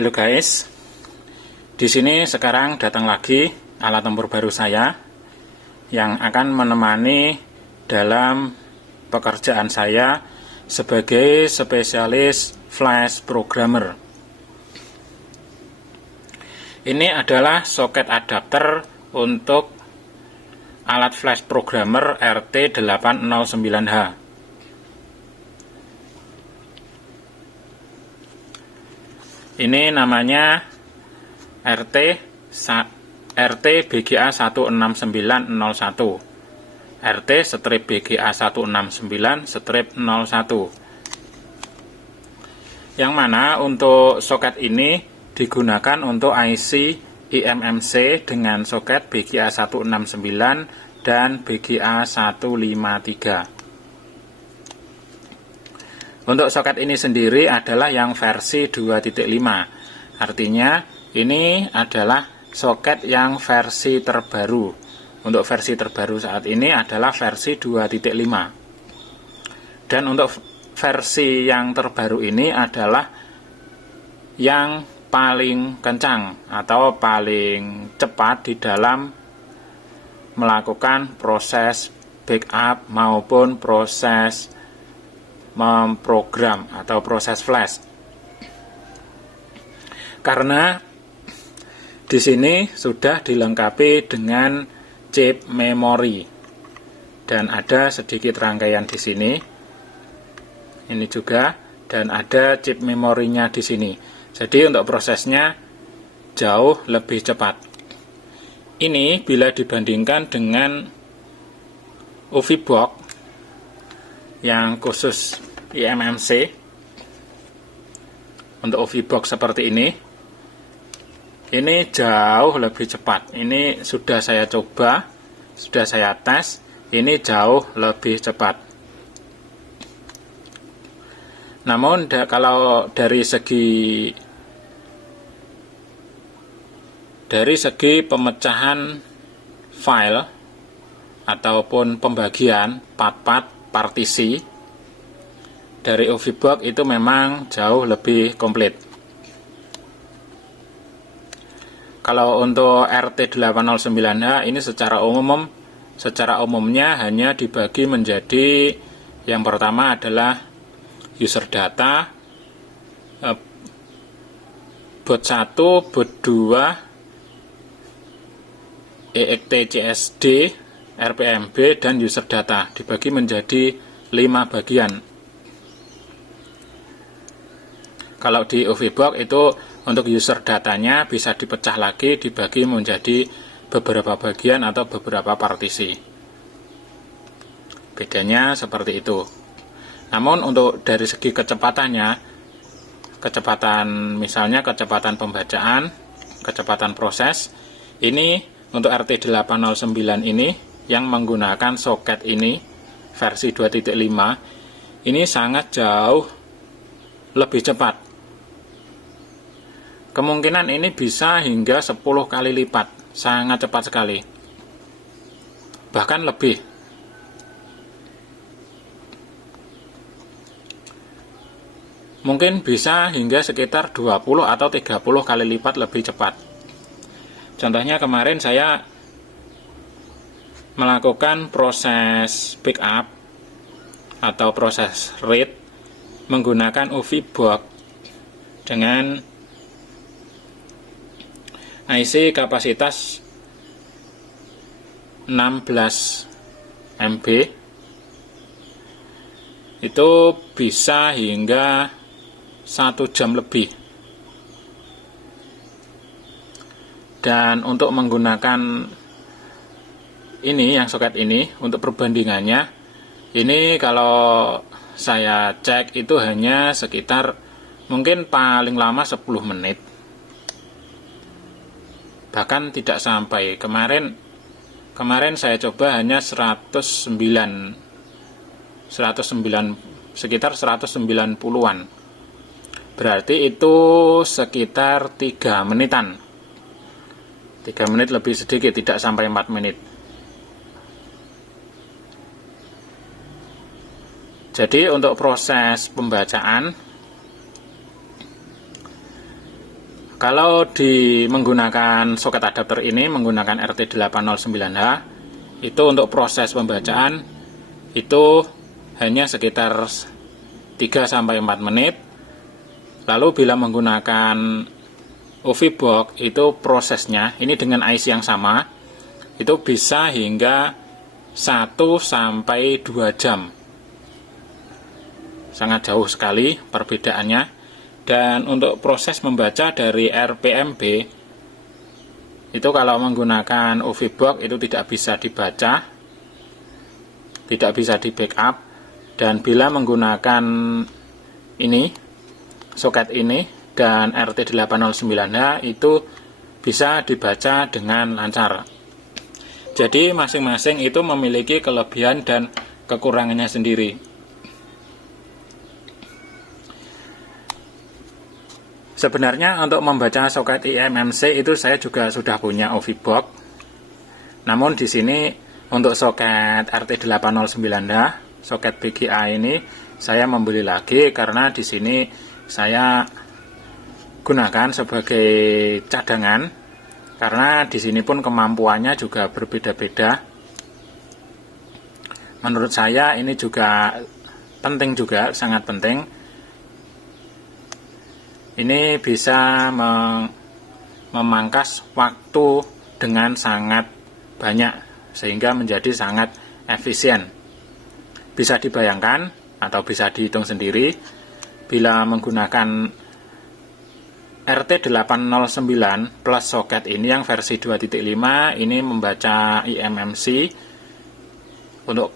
Halo guys, di sini sekarang datang lagi alat tempur baru saya yang akan menemani dalam pekerjaan saya sebagai spesialis flash programmer. Ini adalah soket adapter untuk alat flash programmer RT809H. Ini namanya RT BGA 16901, RT-BGA 169-01, yang mana untuk soket ini digunakan untuk IC eMMC dengan soket BGA 169 dan BGA 153. Untuk soket ini sendiri adalah yang versi 2.5, artinya ini adalah soket yang versi terbaru. Untuk versi terbaru saat ini adalah versi 2.5. Dan untuk versi yang terbaru ini adalah yang paling kencang atau paling cepat di dalam melakukan proses backup maupun proses memprogram atau proses flash. Karena di sini sudah dilengkapi dengan chip memori dan ada sedikit rangkaian di sini. Ini juga, dan ada chip memorinya di sini. Jadi untuk prosesnya jauh lebih cepat. Ini bila dibandingkan dengan UVBox yang khusus eMMC. Untuk UVBox seperti ini jauh lebih cepat. Ini sudah saya coba, sudah saya tes, ini jauh lebih cepat. Namun kalau dari segi pemecahan file ataupun pembagian part-part partisi dari UVBox itu memang jauh lebih komplit. Kalau untuk RT809H ini secara umumnya hanya dibagi menjadi, yang pertama adalah user data, boot 1, boot 2, EXTCSD, RPMB, dan user data, dibagi menjadi 5 bagian. Kalau di UVBox itu untuk user datanya bisa dipecah lagi, dibagi menjadi beberapa bagian atau beberapa partisi. Bedanya seperti itu. Namun untuk dari segi kecepatannya, misalnya kecepatan pembacaan, kecepatan proses, ini untuk RT809 ini yang menggunakan soket ini versi 2.5 ini sangat jauh lebih cepat. Kemungkinan ini bisa hingga 10 kali lipat, sangat cepat sekali, bahkan lebih. Mungkin bisa hingga sekitar 20 atau 30 kali lipat lebih cepat. Contohnya kemarin saya melakukan proses backup atau proses read menggunakan UVBox dengan IC kapasitas 16 MB, itu bisa hingga 1 jam lebih. Dan untuk menggunakan ini, yang soket ini, untuk perbandingannya, ini kalau saya cek itu hanya sekitar mungkin paling lama 10 menit. Bahkan tidak sampai. Kemarin saya coba hanya sekitar 190-an. Berarti itu sekitar 3 menitan. 3 menit lebih sedikit, tidak sampai 4 menit. Jadi untuk proses pembacaan Kalau menggunakan soket adapter ini menggunakan RT809H, itu untuk proses pembacaan itu hanya sekitar 3-4 menit. Lalu bila menggunakan OVBox itu prosesnya ini dengan IC yang sama itu bisa hingga 1-2 jam. Sangat jauh sekali perbedaannya. Dan untuk proses membaca dari RPMB itu kalau menggunakan OVBox itu tidak bisa dibaca, tidak bisa di backup. Dan bila menggunakan ini soket ini dan RT809H itu bisa dibaca dengan lancar. Jadi masing-masing itu memiliki kelebihan dan kekurangannya sendiri. Sebenarnya untuk membaca soket eMMC itu saya juga sudah punya OVBox. Namun di sini untuk soket RT809H, soket BGA ini saya membeli lagi karena di sini saya gunakan sebagai cadangan karena di sini pun kemampuannya juga berbeda-beda. Menurut saya ini juga penting juga, sangat penting. Ini bisa memangkas waktu dengan sangat banyak sehingga menjadi sangat efisien. Bisa dibayangkan atau bisa dihitung sendiri bila menggunakan RT809 plus soket ini yang versi 2.5 ini membaca eMMC untuk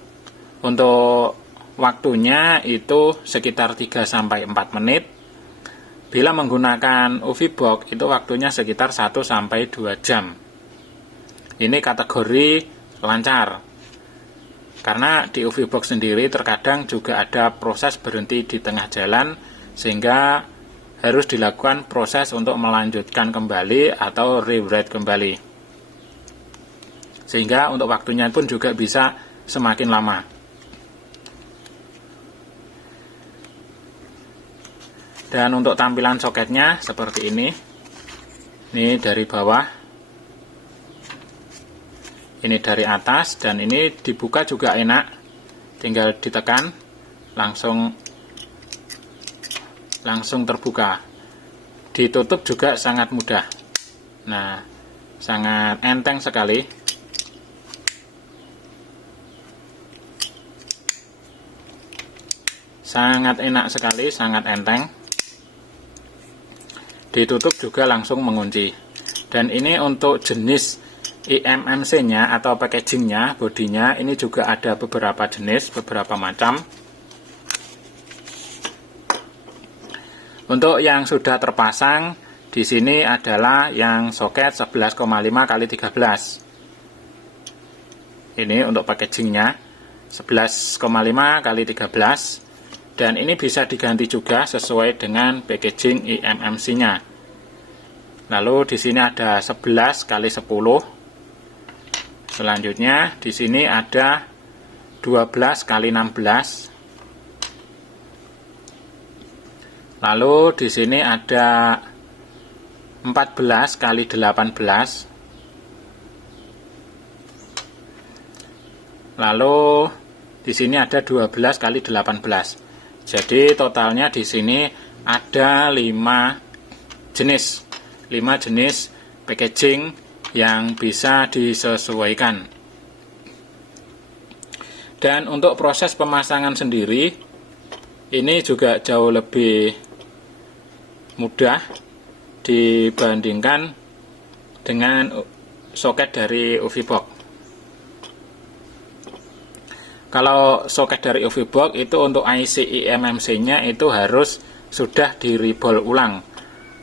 waktunya itu sekitar 3-4 menit. Bila menggunakan OVBox itu waktunya sekitar 1-2 jam. Ini kategori lancar. Karena di OVBox sendiri terkadang juga ada proses berhenti di tengah jalan sehingga harus dilakukan proses untuk melanjutkan kembali atau rewrite kembali. Sehingga untuk waktunya pun juga bisa semakin lama. Dan untuk tampilan soketnya seperti ini. Ini dari bawah. Ini dari atas dan ini dibuka juga enak. Tinggal ditekan langsung terbuka. Ditutup juga sangat mudah. Nah, sangat enteng sekali. Sangat enak sekali, sangat enteng. Ditutup juga langsung mengunci. Dan ini untuk jenis eMMC-nya atau packaging-nya, bodinya ini juga ada beberapa jenis, beberapa macam. Untuk yang sudah terpasang di sini adalah yang soket 11,5 x 13. Ini untuk packagingnya 11,5 x 13. Dan ini bisa diganti juga sesuai dengan packaging eMMC-nya. Lalu di sini ada 11 x 10. Selanjutnya di sini ada 12 x 16. Lalu di sini ada 14 x 18. Lalu di sini ada 12 x 18. Jadi totalnya di sini ada 5 jenis packaging yang bisa disesuaikan. Dan untuk proses pemasangan sendiri ini juga jauh lebih mudah dibandingkan dengan soket dari OVBox. Kalau soket dari OVBox itu untuk IC eMMC-nya itu harus sudah di-rebol ulang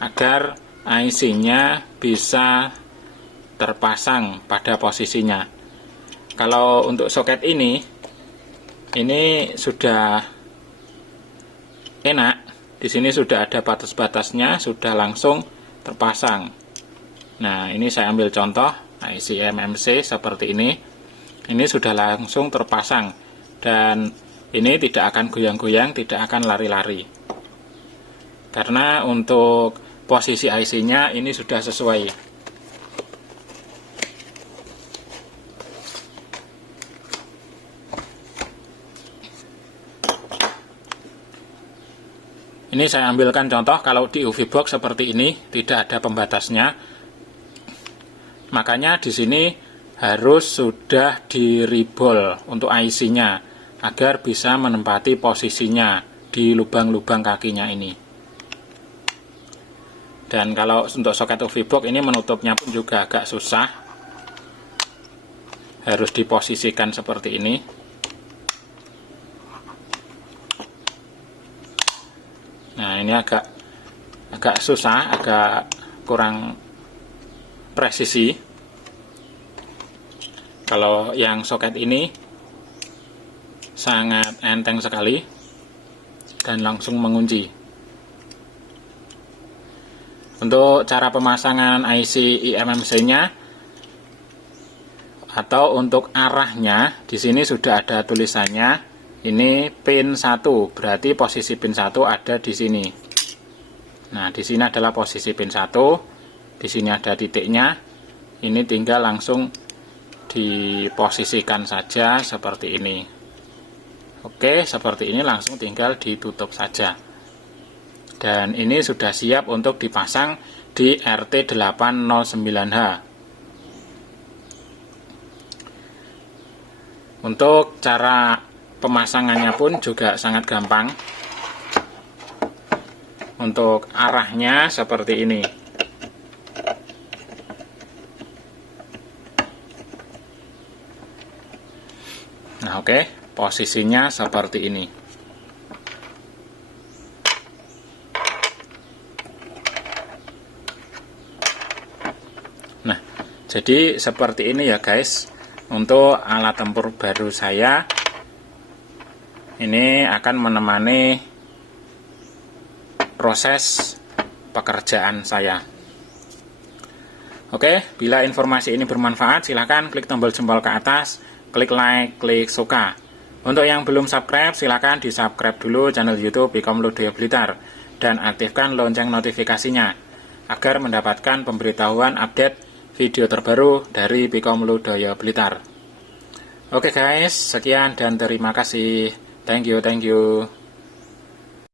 agar IC-nya bisa terpasang pada posisinya. Kalau untuk soket ini sudah enak. Di sini sudah ada batas-batasnya, sudah langsung terpasang. Nah, ini saya ambil contoh IC eMMC seperti ini. Ini sudah langsung terpasang dan ini tidak akan goyang-goyang, tidak akan lari-lari. Karena untuk posisi IC-nya ini sudah sesuai. Ini saya ambilkan contoh, kalau di UV box seperti ini tidak ada pembatasnya. Makanya di sini harus sudah di-reball untuk IC-nya agar bisa menempati posisinya di lubang-lubang kakinya ini. Dan kalau untuk soket UV box ini menutupnya pun juga agak susah. Harus diposisikan seperti ini. Nah, ini agak susah, agak kurang presisi. Kalau yang soket ini sangat enteng sekali dan langsung mengunci. Untuk cara pemasangan IC eMMC-nya atau untuk arahnya, di sini sudah ada tulisannya. Ini pin 1, berarti posisi pin 1 ada di sini. Nah, di sini adalah posisi pin 1. Di sini ada titiknya. Ini tinggal langsung diposisikan saja seperti ini. Oke, seperti ini langsung tinggal ditutup saja. Dan ini sudah siap untuk dipasang di RT809H. Untuk cara pemasangannya pun juga sangat gampang. Untuk arahnya seperti ini. Nah, oke, posisinya seperti ini. Nah, jadi seperti ini ya guys. Untuk alat tempur baru saya, ini akan menemani proses pekerjaan saya. Oke, bila informasi ini bermanfaat, silahkan klik tombol jempol ke atas, klik like, klik suka. Untuk yang belum subscribe, silahkan di-subscribe dulu channel YouTube Pikom Ludoyo Blitar dan aktifkan lonceng notifikasinya agar mendapatkan pemberitahuan update video terbaru dari Pikom Ludoyo Blitar. Oke guys, sekian dan terima kasih. Thank you.